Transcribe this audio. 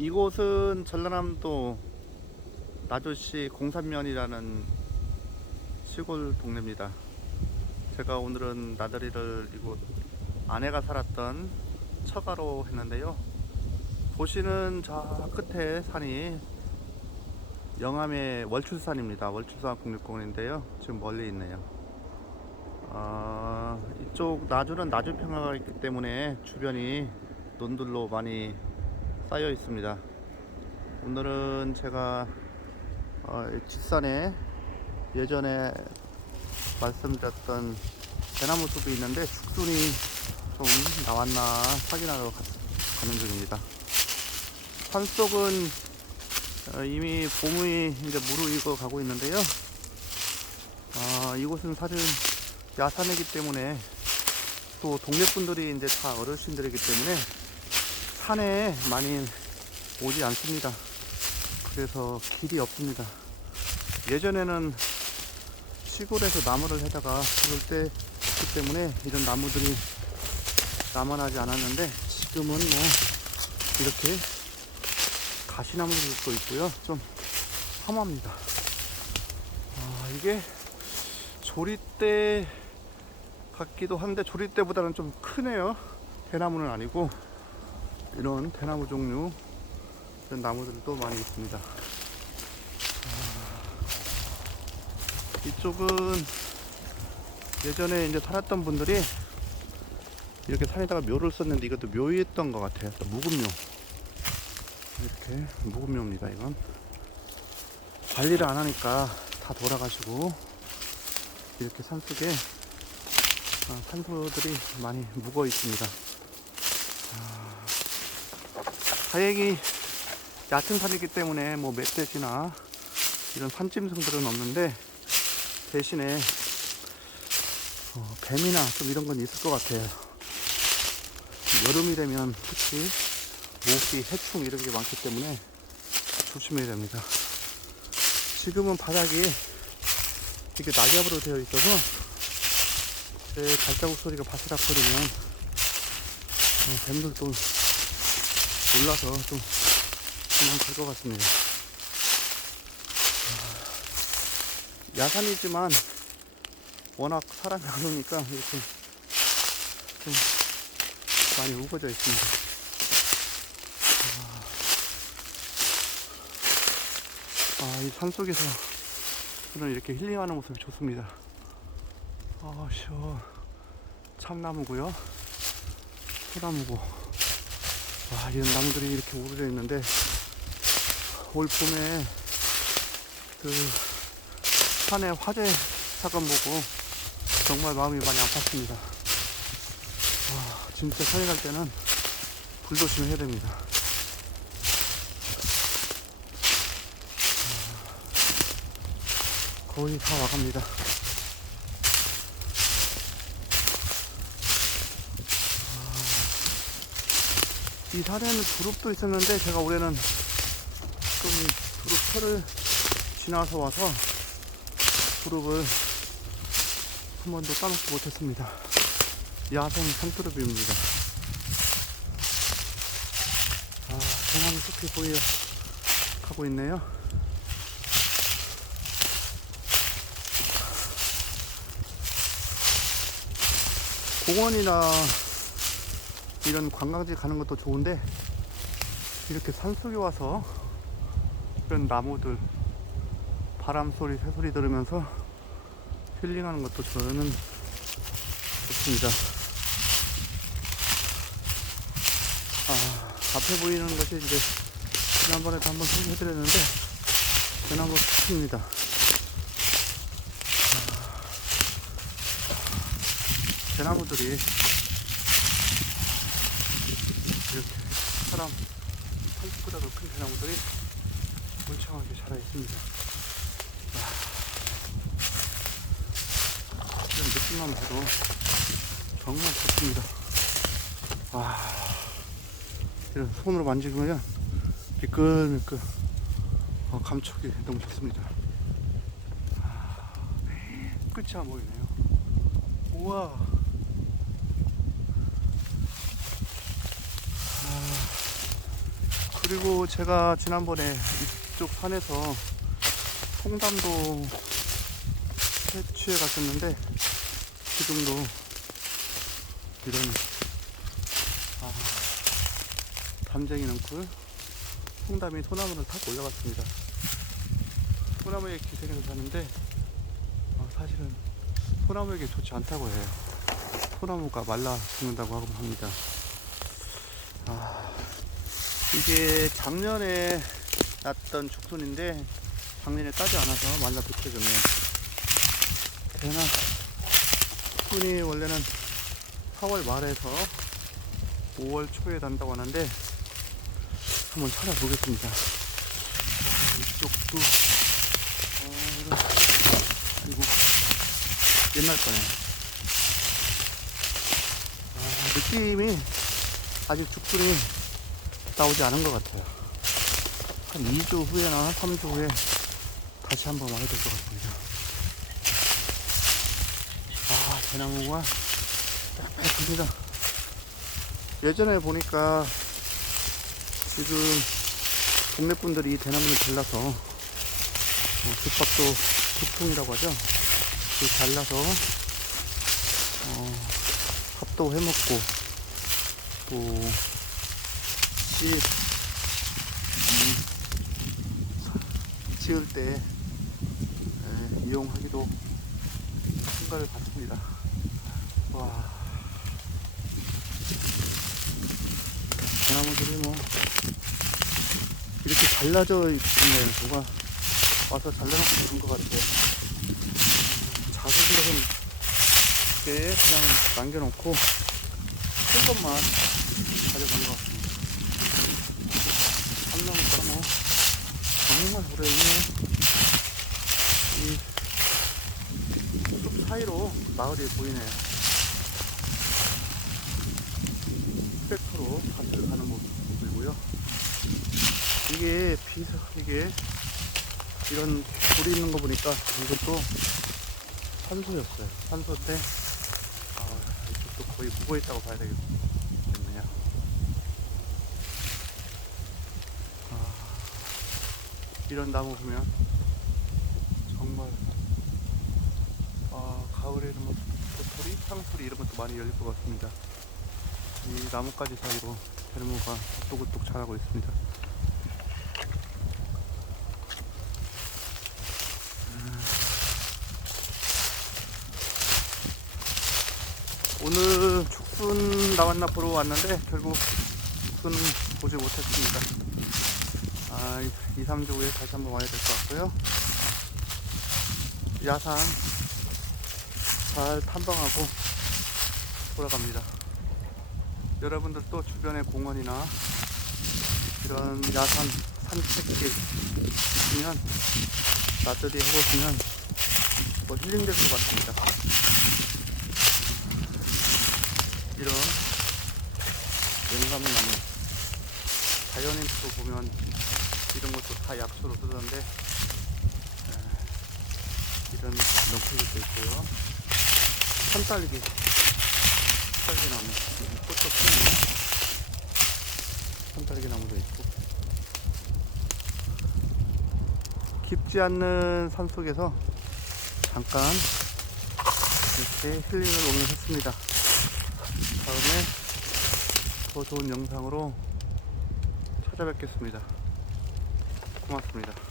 이곳은 전라남도 나주시 공산면이라는 시골 동네입니다. 제가 오늘은 나들이를 이곳 아내가 살았던 처가로 했는데요. 보시는 저 끝에 산이 영암의 월출산입니다. 월출산 국립공원인데요. 지금 멀리 있네요. 아, 이쪽 나주는 나주평화가 있기 때문에 주변이 논들로 많이 쌓여 있습니다. 오늘은 제가 어, 이 뒷산에 예전에 말씀드렸던 대나무 숲이 있는데 죽순이 좀 나왔나 확인하러 가, 가는 중입니다. 산속은 어, 이미 봄이 이제 무르익어 가고 있는데요. 아, 이곳은 사실 야산이기 때문에 또 동네 분들이 이제 다 어르신들이기 때문에 산에 많이 오지 않습니다. 그래서 길이 없습니다. 예전에는 시골에서 나무를 해다가 그럴 때 때문에 이런 나무들이 남아나지 않았는데 지금은 뭐 이렇게 가시나무들도 있고요. 좀 험합니다. 아, 이게 조리대 같기도 한데 조리대보다는 좀 크네요. 대나무는 아니고 이런 대나무 종류 이런 나무들도 많이 있습니다. 아, 이쪽은 예전에 이제 살았던 분들이 이렇게 산에다가 묘를 썼는데 이것도 묘였던 것 같아요. 또 묵은묘. 이렇게 묵은묘입니다. 이건 관리를 안 하니까 다 돌아가시고 이렇게 산속에 어, 산소들이 많이 묵어 있습니다. 아, 다행히 얕은 산이기 때문에 뭐 멧돼지나 이런 산짐승들은 없는데 대신에 어, 뱀이나 좀 이런 건 있을 것 같아요. 여름이 되면 특히 모기, 해충 이런 게 많기 때문에 조심해야 됩니다. 지금은 바닥이 이렇게 낙엽으로 되어 있어서 제 발자국 소리가 바스락거리면 어, 뱀들도 올라서 좀 도망갈 것 같습니다. 아, 야산이지만 워낙 사람이 안 오니까 이렇게 좀 많이 우거져 있습니다. 아, 이 산 속에서 저는 이렇게 힐링하는 모습이 좋습니다. 아, 시원. 참나무고요. 소나무고. 와, 이런 나무들이 이렇게 오르져 있는데 올 봄에 그 산에 화재 사건 보고 정말 마음이 많이 아팠습니다. 와, 진짜 산에 갈 때는 불조심해야 됩니다. 거의 다 와갑니다. 이 산에는 두릅도 있었는데 제가 올해는 좀 두릅철을 지나서 와서 두릅을 한 번도 따먹지 못했습니다. 야생 산두릅입니다. 아, 대나무 숲이 보여 가고 있네요. 공원이나 이런 관광지 가는 것도 좋은데 이렇게 산속에 와서 이런 나무들 바람 소리 새소리 들으면서 힐링하는 것도 저는 좋습니다. 아, 앞에 보이는 것이 이제 지난번에도 한번 소개해드렸는데 대나무 숲입니다. 대나무들이 이렇게 사람 팔보다도 큰 대나무들이 울창하게 자라 있습니다. 와, 이런 느낌만 봐도 정말 좋습니다. 와, 이런 손으로 만지면 미끌미끌 어, 감촉이 너무 좋습니다. 아, 끝이 안 보이네요. 우와. 그리고 제가 지난번에 이쪽 산에서 홍담도 해취해 갔었는데 지금도 이런 아, 담쟁이 넝쿨 홍담이 소나무를 타고 올라갔습니다. 소나무에 기생해서 사는데 어, 사실은 소나무에게 좋지 않다고 해요. 소나무가 말라 죽는다고 하고 합니다. 아, 이게 작년에 났던 죽순인데 작년에 따지 않아서 말라 비켜졌네요. 대나 죽순이 원래는 4월 말에서 5월 초에 난다고 하는데 한번 찾아보겠습니다. 아, 이쪽도 어, 이런 그리고 옛날 거네. 아, 느낌이 아직 죽순이 나오지 않은 것 같아요. 한 2주 후에나 3주 후에 다시 한번 와야 될 것 같습니다. 아, 대나무가 빽빽합니다. 예전에 보니까 지금 동네 분들이 대나무를 잘라서 어, 집밥도 국통이라고 하죠. 그 잘라서 어, 밥도 해먹고 또 집, 음, 지을 때 에, 이용하기도 한가를 받습니다. 와. 대나무들이 뭐 이렇게 잘라져 있네요. 누가 와서 잘라놓고 있는 것 같아요. 작은 것은 이렇게 그냥 남겨놓고 큰 것만 가져간 것 같습니 다. 참나무가 뭐 정말 오래 있네. 이숲 사이로 마을이 보이네요. 트랙터로 밭을 가는 모습 보이고요. 이게 비서 이게 이런 돌이 있는 거 보니까 이것도 산소였어요. 산소인데 아, 이것도 거의 묵어 있다고 봐야 되겠네요. 아, 이런 나무 보면 정말 아, 가을에는 뭐 도토리, 상수리 이런 것도 많이 열릴 것 같습니다. 이 나뭇가지 사이로 대나무가 똑똑똑 자라고 있습니다. 오늘 죽순 나왔나 보러 왔는데 결국 죽순은 보지 못했습니다. 아, 2, 3주 후에 다시 한번 와야 될 것 같고요. 야산 잘 탐방하고 돌아갑니다. 여러분들 또 주변에 공원이나 이런 야산 산책길 있으면 나들이 해보시면 뭐 힐링될 것 같습니다. 이런 영감나무 자연인 도 보면 이런 것도 다 약초로 쓰던데 에, 이런 넝쿨도 있고요. 산딸기. 산딸기 나무. 여기 꽃도 피네 산딸기 나무도 있고. 깊지 않는 산 속에서 잠깐 이렇게 힐링을 오늘 했습니다. 다음에 더 좋은 영상으로 찾아뵙겠습니다. 고맙습니다.